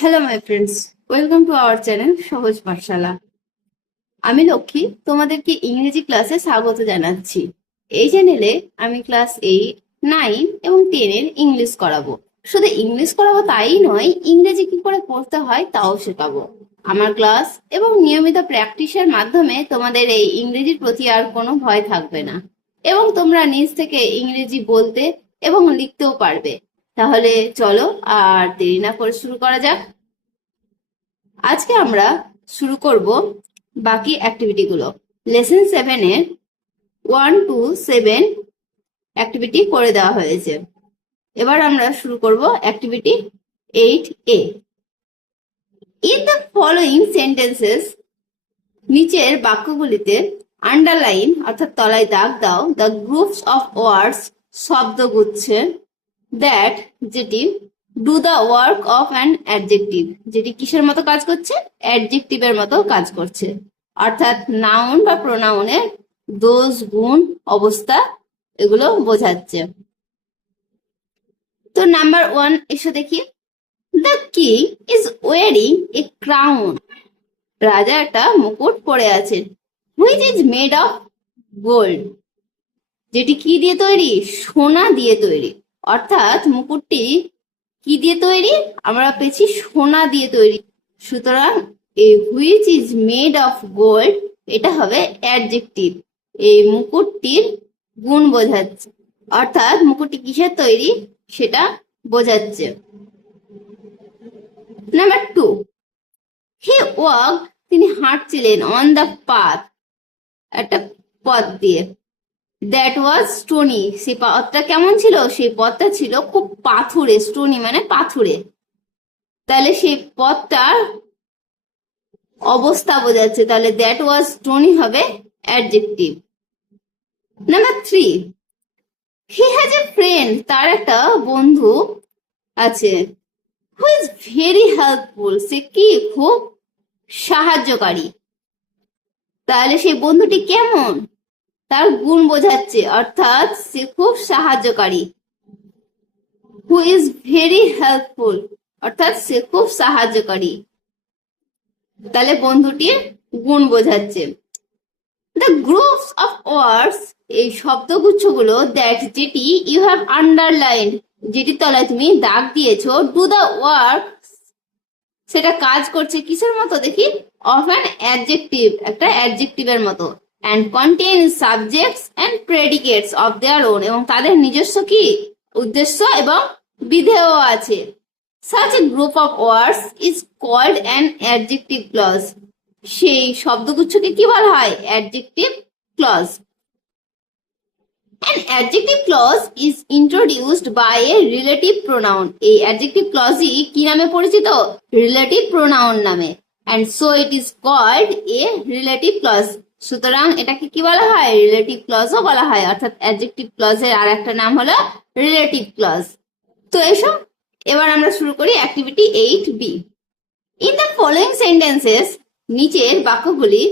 Hello my friends welcome to our channel Sahaj Pathshala আমি লক্ষ্মী, তোমাদেরকে ইংরেজি ক্লাসে স্বাগত জানাচ্ছি। এই চ্যানেলে আমি ক্লাস এইট নাইন এবং টেনের ইংলিশ করাবো। শুধু ইংলিশ করাবো তাই নয়, ইংরেজি কি করে পড়তে হয় তাও শেখাবো। আমার ক্লাস এবং নিয়মিত প্র্যাকটিসের মাধ্যমে তোমাদের এই ইংরেজির প্রতি আর কোনো ভয় থাকবে না। এবং তোমরা নিজ থেকে ইংরেজি বলতে এবং লিখতেও পারবে। তাহলে চলো আর দেরি না করে শুরু করা যাক। আজকে আমরা শুরু করব বাকি অ্যাক্টিভিটি গুলো। লেসন সেভেনের ওয়ান টু সেভেন অ্যাক্টিভিটি করে দেওয়া হয়েছে। এবার আমরা শুরু করব activity eight A in the following sentences নিচের বাক্যগুলিতে আন্ডারলাইন অর্থাৎ তলায় দাগ দাও দ্য গ্রুপস অফ ওয়ার্ডস শব্দগুচ্ছে দ্যাট যেটি do the work of an adjective যেটি কিসের মতো কাজ করছে? অ্যাডজেক্টিভের মতো কাজ করছে। অর্থাৎ নাউন বা প্রোনাউনের দোষ গুণ, অবস্থা এগুলো বোঝাচ্ছে। তো নাম্বার ওয়ান এসে দেখি। The king is wearing a crown রাজা একটা মুকুট পরে আছেন। Which is made of gold যেটি কি দিয়ে তৈরি? সোনা দিয়ে তৈরি। অর্থাৎ মুকুটটি কি দিয়ে তৈরি? আমরা পেয়েছি সোনা দিয়ে তৈরি। সুতরাং এই which is made of gold এটা হবে অ্যাডজেক্টিভ এই মুকুটটির গুণ বোঝাচ্ছে। অর্থাৎ মুকুটটি কিসের তৈরি? সেটা বোঝাচ্ছে। নাম্বার টু হি ওয়াক তিনি হাঁটছিলেন অন দ্য পাথ একটা পথ দিয়ে। দ্যাট ওয়াজ স্টোনি সেই পথটা কেমন ছিল? সেই পথটা ছিল খুব পাথুরে স্টোনি মানে পাথুরে। তাহলে সেই পথটার অবস্থা বোঝাচ্ছে। তাহলে দ্যাট ওয়াজ স্টোনি হবে adjective number three he has a friend তার একটা বন্ধু আছে। হু ইজ ভেরি হেল্পফুল সে কি? খুব সাহায্যকারী। তাহলে সেই বন্ধুটি কেমন? তার গুণ বোঝাচ্ছে, অর্থাৎ সে খুব সাহায্যকারী। হু ইজ ভেরি হেল্পফুল অর্থাৎ সে খুব সাহায্যকারী। তাহলে বন্ধুটির গুণ বোঝাচ্ছে। দ্য গ্রুপস অফ ওয়ার্ডস এই শব্দগুচ্ছগুলো দ্যাট যেটি ইউ হ্যাভ আন্ডারলাইন যেটি তলায় তুমি দাগ দিয়েছ ডু দ্য ওয়ার্ক সেটা কাজ করছে কিসের মতো দেখি? অফ অ্যান অ্যাডজেক্টিভ একটা অ্যাডজেক্টিভের মতো। And contain subjects and predicates of their own এবং তাদের নিজস্ব কি? উদ্দেশ্য এবং বিধেয় আছে। Such a group of words is called an adjective clause সেই শব্দগুচ্ছকে কি বলা হয়? Adjective clause An adjective clause is introduced by a relative pronoun. এই adjective clause-ই কি নামে পরিচিত? Relative pronoun নামে। And so it is called a relative clause. সুতরাং এটাকে কি বলা হয়? রিলেটিভ ক্লজও বলা হয়। অর্থাৎ অ্যাডজেক্টিভ ক্লজের আর একটা নাম হলো রিলেটিভ ক্লজ তো এসো, এবার আমরা শুরু করি activity eight B in the following sentences নিচের বাক্যগুলি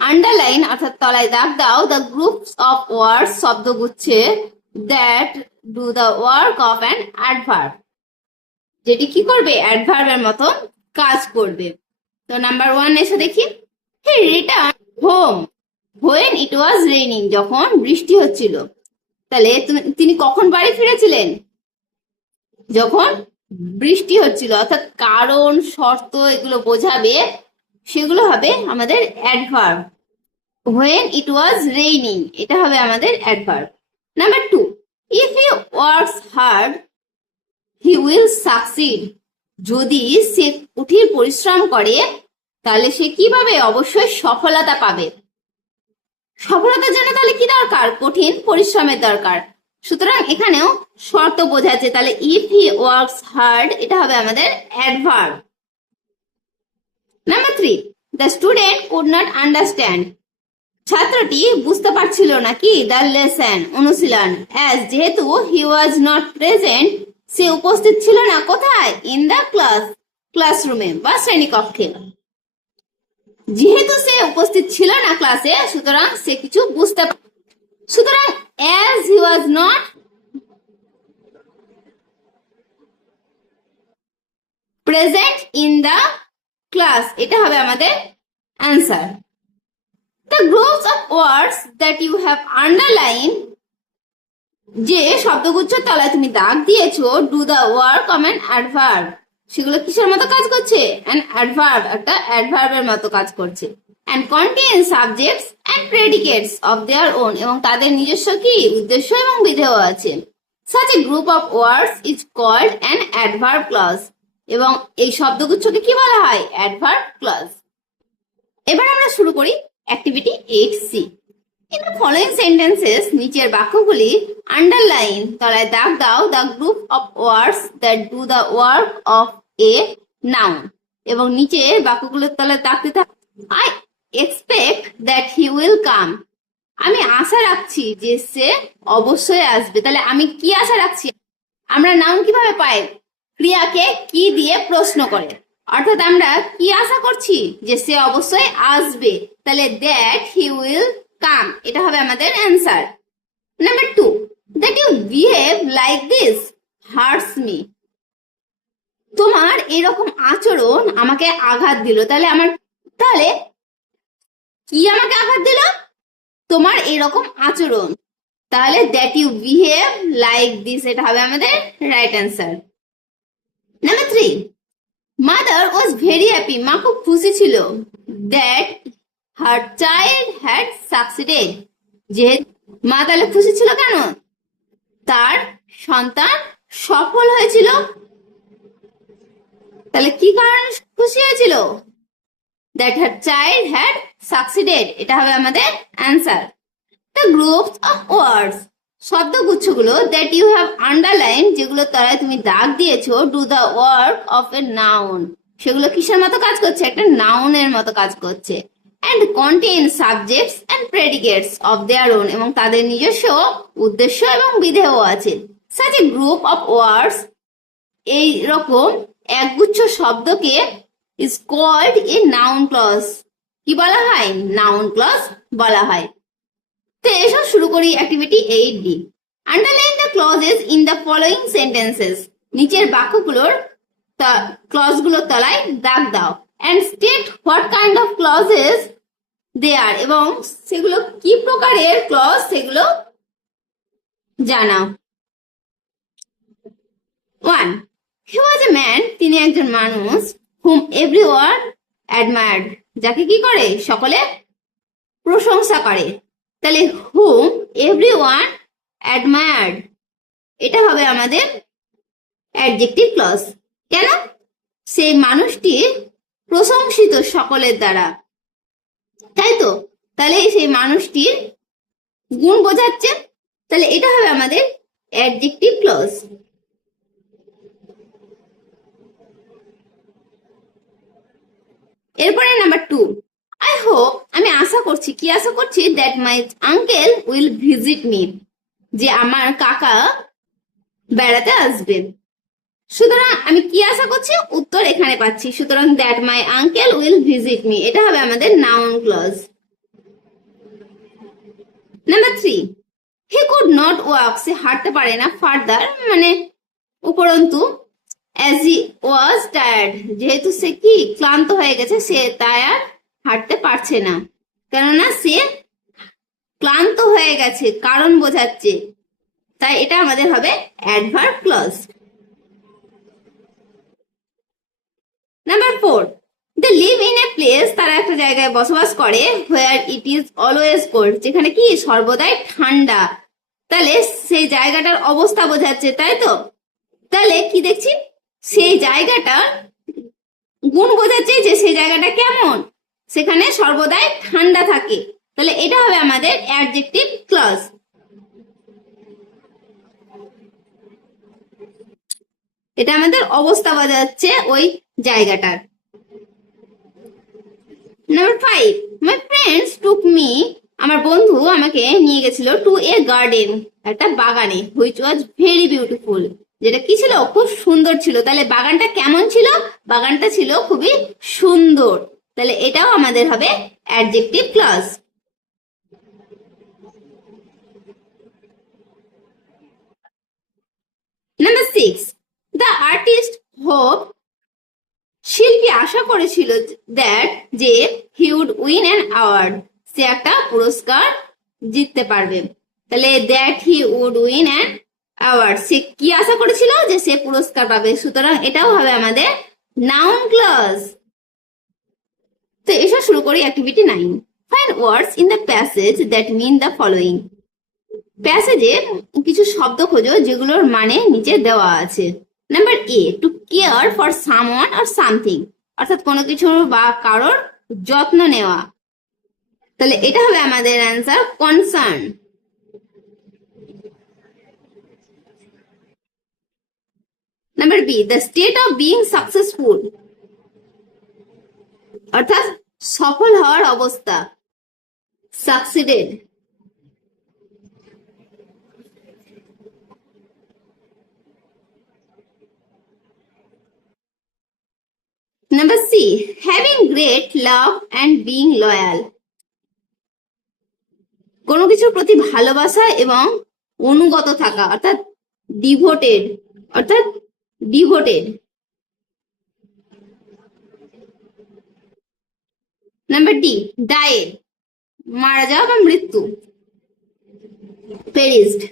আন্ডারলাইন অর্থাৎ তলায় দাগ দাও the groups of words শব্দগুচ্ছে that do the work of an adverb যেটি কি করবে? অ্যাডভার্বের মতো কাজ করবে। তো নাম্বার ওয়ান এসে দেখি, he return home when it was raining যখন বৃষ্টি হচ্ছিল। তাহলে তিনি কখন বাড়ি ফিরেছিলেন? যখন বৃষ্টি হচ্ছিল, অর্থাৎ কারণ, শর্ত এগুলো বোঝাবে, সেগুলো হবে আমাদের adverb when it was raining এটা হবে আমাদের adverb number two if he works hard he will succeed যদি সে কঠিন পরিশ্রম করে তাহলে সে কি পাবে অবশ্যই সফলতা পাবে? সফলতার জন্য তাহলে কি দরকার? কঠিন পরিশ্রমের দরকার। সুতরাং এখানেও শর্ত বোঝাচ্ছে তাহলে ইফ হি ওয়ার্কস হার্ড এটা হবে আমাদের adverb number three the student could not understand ছাত্রটি বুঝতে পারছিল না কি? দ্য লেসন অনুশীলন। অ্যাজ যেহেতু হি ওয়াজ নট প্রেজেন্ট সে উপস্থিত ছিল না। কোথায়? ইন দ্য ক্লাস ক্লাসরুমে বা শ্রেণীকক্ষে। যেহেতু সে উপস্থিত ছিল না ক্লাসে, সুতরাং সে কিছু বুঝতে সুতরাং as he was not present in the class এটা হবে আমাদের answer the groups of words that you have underline যে শব্দগুচ্ছ তলায় তুমি দাগ দিয়েছ do the work an adverb সেগুলো কিসের মতো কাজ করছে? অ্যাডভার্ব একটা অ্যাডভার্বের মতো কাজ করছে। And contain subjects and predicates of their own এবং তাদের নিজস্ব কি? উদ্দেশ্য এবং বিধেয় আছে। Such a group of words is called an adverb clause এবং এই শব্দগুচ্ছকে কি বলা হয়? অ্যাডভার্ব ক্লজ এবার আমরা শুরু করি activity eight C in the sentences নিচের বাক্যগুলি আন্ডারলাইন তলায় দাগ দাও the group of words that do the work of a noun এবং নিচে বাক্যগুলোর তলায় দাগ দিতে I expect that he will come আমি আশা রাখছি যে সে অবশ্যই আসবে। তাহলে আমি কি আশা রাখছি? আমরা নাউন কীভাবে পাই? ক্রিয়াকে কি দিয়ে প্রশ্ন করে? অর্থাৎ আমরা কি আশা করছি যে সে অবশ্যই আসবে? তাহলে দ্যাট হি উইল কাম এটা হবে আমাদের answer number two that you behave like this hurts me তোমার এরকম আচরণ আমাকে আঘাত দিল। তাহলে আমার, তাহলে কি আমাকে আঘাত দিল? তোমার এরকম আচরণ। তাহলে that you behave like this এটা হবে আমাদের right answer number three mother was very happy মা খুব খুশি ছিল that her child had succeeded যে মা তাহলে খুশি ছিল কেন? তার সন্তান সফল হয়েছিল তাহলে কি কারণে খুশি হয়েছিল? That her child had succeeded এটা হবে আমাদের answer the groups of words শব্দগুচ্ছগুলো that you have underline যেগুলো তলায় তুমি দাগ দিয়েছ do the work of a noun সেগুলো কিসের মতো কাজ করছে? একটা নাউনের মতো কাজ করছে। And contain subjects and predicates of their own এবং তাদের নিজস্ব উদ্দেশ্য এবং বিধেয় আছে। Such a group of words এই রকম একগুচ্ছ শব্দকে is called a noun clause কি বলা হয়? নাউন ক্লস বলা হয়। তো এসব শুরু করি activity eight D underline the clauses in the following sentences নিচের বাক্যগুলোর ক্লজগুলোর তলায় দাগ দাও। And state what kind of clauses they are এবং সেগুলো কি প্রকারের ক্লজ সেগুলো জানাও। One he was a man তিনি একজন মানুষ হুম এভরি ওয়ান অ্যাডমায়ার্ড যাকে কি করে? সকলে প্রশংসা করে। তাহলে হুম এভরি ওয়ান অ্যাডমায়ার্ড এটা হবে আমাদের অ্যাডজেক্টিভ ক্লস কেন? সেই মানুষটি প্রশংসিত সকলের দ্বারা। তাই তো? তাহলে সেই মানুষটির গুণ বোঝাচ্ছে। তাহলে এটা হবে আমাদের অ্যাডজেক্টিভ ক্লজ এরপরে নাম্বার টু আই হোপ আমি আশা করছি, কি আশা করছি? That my uncle will visit me যে আমার কাকা বেড়াতে আসবে। সুতরাং আমি কি আশা করছি? উত্তর এখানে পাচ্ছি। সুতরাং that my uncle will visit me এটা হবে আমাদের noun clause number three he could not walk সে হাঁটতে পারে না ফার্দার মানে উপরন্তু অ্যাজ হি ওয়াজ টায়ার্ড যেহেতু সে কি ক্লান্ত হয়ে গেছে, সে তাই আর হাঁটতে পারছে না। কেননা সে ক্লান্ত হয়ে গেছে, কারণ বোঝাচ্ছে। তাই এটা আমাদের হবে adverb clause number four they live in a place তারা একটা জায়গায় বসবাস করে where it is always cold যেখানে কি সর্বদাই ঠান্ডা। তাহলে সেই জায়গাটার অবস্থা বোঝাচ্ছে, তাই তো? তাহলে কি দেখছি? সেই জায়গাটা গুণ বোঝাচ্ছে যে সেই জায়গাটা কেমন? সেখানে সর্বদাই ঠান্ডা থাকে। তাহলে এটা হবে আমাদের অ্যাডজেক্টিভ ক্লজ এটা আমাদের অবস্থা বোঝাচ্ছে ওই জায়গাটার। Number five my friends took me আমার বন্ধু আমাকে নিয়ে গেছিল টু এ গার্ডেন একটা বাগানে হুইচ ওয়াজ ভেরি বিউটিফুল যেটা কি ছিল? খুব সুন্দর ছিল। তাহলে বাগানটা কেমন ছিল? বাগানটা ছিল খুবই সুন্দর। তাহলে এটাও আমাদের হবে adjective clause six artist hoped শিল্পী আশা করেছিল দ্যাট যে he would win an award সে একটা পুরস্কার জিততে পারবে। তাহলে that he would win an award সে কি আশা করেছিল যে সে পুরস্কার পাবে? সুতরাং এটাও হবে আমাদের নাউন ক্লজ তো এসব শুরু করি activity nine find words in the passage that mean the following প্যাসেজে কিছু শব্দ খোঁজো যেগুলোর মানে নিচে দেওয়া আছে। Number A to care for someone or something অর্থাৎ কোনো কিছু বা কারোর যত্ন নেওয়া। তাহলে এটা হবে আমাদের answer concern number B the state of being successful অর্থাৎ সফল হওয়ার অবস্থা। Succeeded number C having great love and being loyal কোনো কিছুর প্রতি ভালোবাসা এবং অনুগত থাকা, অর্থাৎ ডিভোটেড অর্থাৎ ডিভোটেড নাম্বার ডি ডায়েড মারা যাওয়া বা মৃত্যু। পেরিসড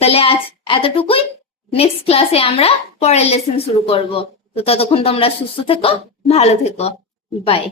তাহলে আজ এতটুকুই। নেক্সট ক্লাসে আমরা পরের লেসন শুরু করব। তো ততক্ষণ তোমরা সুস্থ থেকো, ভালো থেকো। বাই